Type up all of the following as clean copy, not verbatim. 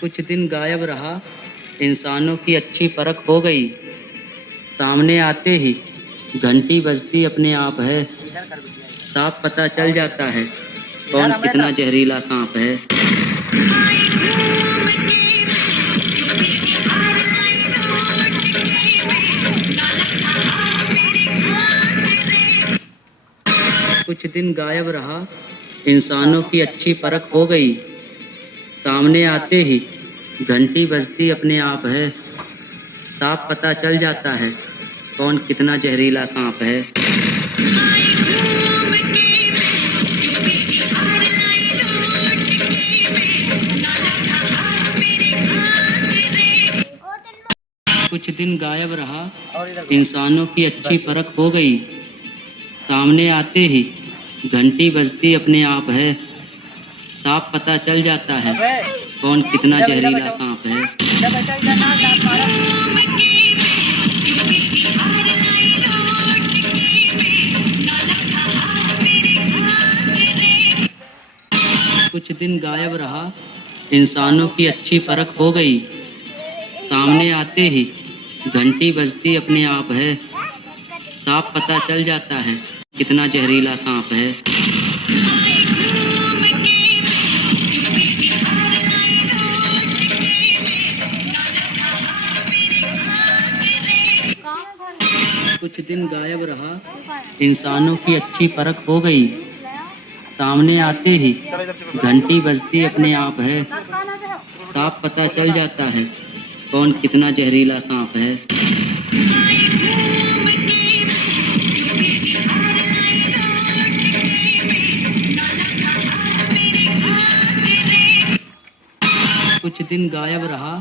कुछ दिन गायब रहा, इंसानों की अच्छी परख हो गई। सामने आते ही घंटी बजती अपने आप है, साफ पता चल जाता है कौन कितना जहरीला सांप है। कुछ दिन गायब रहा, इंसानों की अच्छी परख हो गई। सामने आते ही घंटी बजती अपने आप है, साफ पता चल जाता है कौन कितना जहरीला सांप है। कुछ दिन गायब रहा, इंसानों की अच्छी परख हो गई। सामने आते ही घंटी बजती अपने आप है, साफ पता चल जाता है कौन कितना जहरीला सांप है। कुछ दिन गायब रहा, इंसानों की अच्छी परख हो गई। सामने आते ही घंटी बजती अपने आप है, साफ पता चल जाता है कितना जहरीला सांप है। कुछ दिन गायब रहा, इंसानों की अच्छी परख हो गई। सामने आते ही घंटी बजती अपने आप है, साफ पता चल जाता है कौन कितना जहरीला सांप है। कुछ दिन गायब रहा,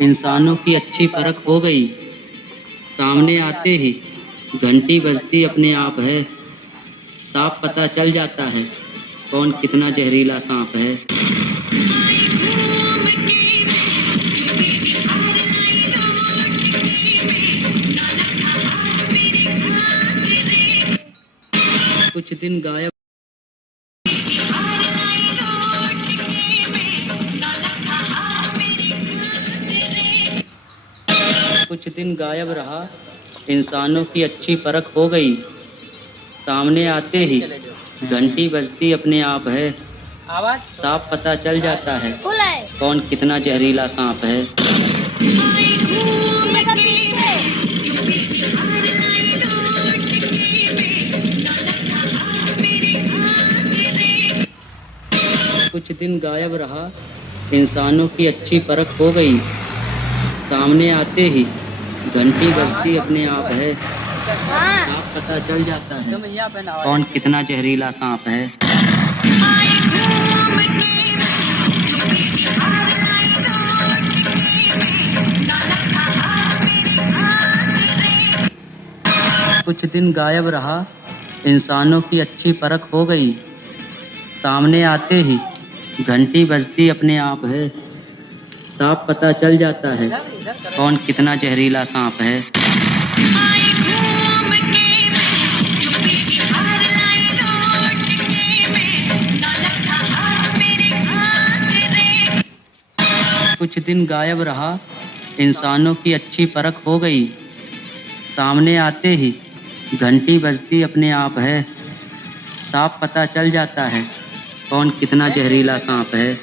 इंसानों की अच्छी परख हो गई। सामने आते ही घंटी बजती अपने आप है, साफ पता चल जाता है कौन कितना जहरीला सांप है। कुछ दिन गायब कुछ दिन गायब रहा, इंसानों की अच्छी परख हो गई। सामने आते ही घंटी बजती अपने आप है, साफ पता चल जाता है कौन कितना जहरीला सांप है। कुछ दिन गायब रहा, इंसानों की अच्छी परख हो गई। सामने आते ही घंटी बजती अपने आप है, साफ पता चल जाता है कौन कितना जहरीला सांप है। कुछ दिन गायब रहा, इंसानों की अच्छी परख हो गई। सामने आते ही घंटी बजती अपने आप है, साफ पता चल जाता है कौन कितना जहरीला सांप है। कुछ दिन गायब रहा, इंसानों की अच्छी परख हो गई। सामने आते ही घंटी बजती अपने आप है, साफ पता चल जाता है कौन कितना जहरीला सांप है।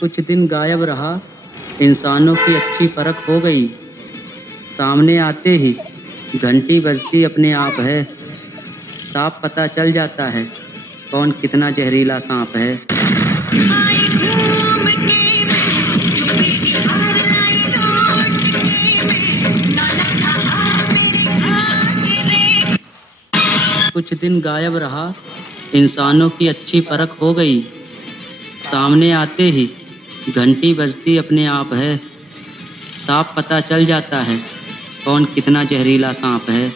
कुछ दिन गायब रहा, इंसानों की अच्छी परख हो गई। सामने आते ही घंटी बजती अपने आप है, साफ पता चल जाता है कौन कितना जहरीला सांप है। कुछ दिन गायब रहा, इंसानों की अच्छी परख हो गई। सामने आते ही घंटी बजती अपने आप है, साफ पता चल जाता है कौन कितना जहरीला सांप है।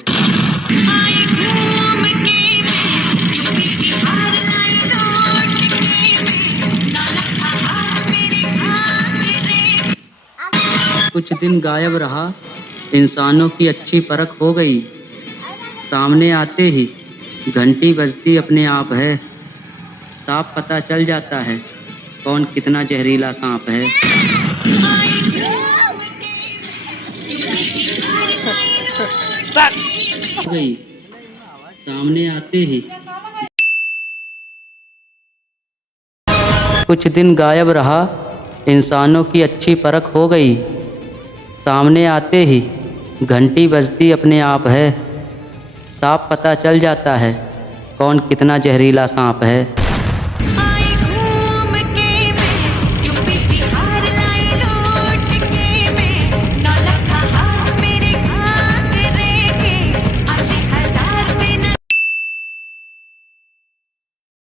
कुछ दिन गायब रहा, इंसानों की अच्छी परख हो गई। सामने आते ही घंटी बजती अपने आप है। साफ पता चल जाता है कौन कितना जहरीला सांप है। हो गई। सामने आते ही कुछ दिन गायब रहा, इंसानों की अच्छी परख हो गई। सामने आते ही घंटी बजती अपने आप है। साफ पता चल जाता है कौन कितना जहरीला सांप है।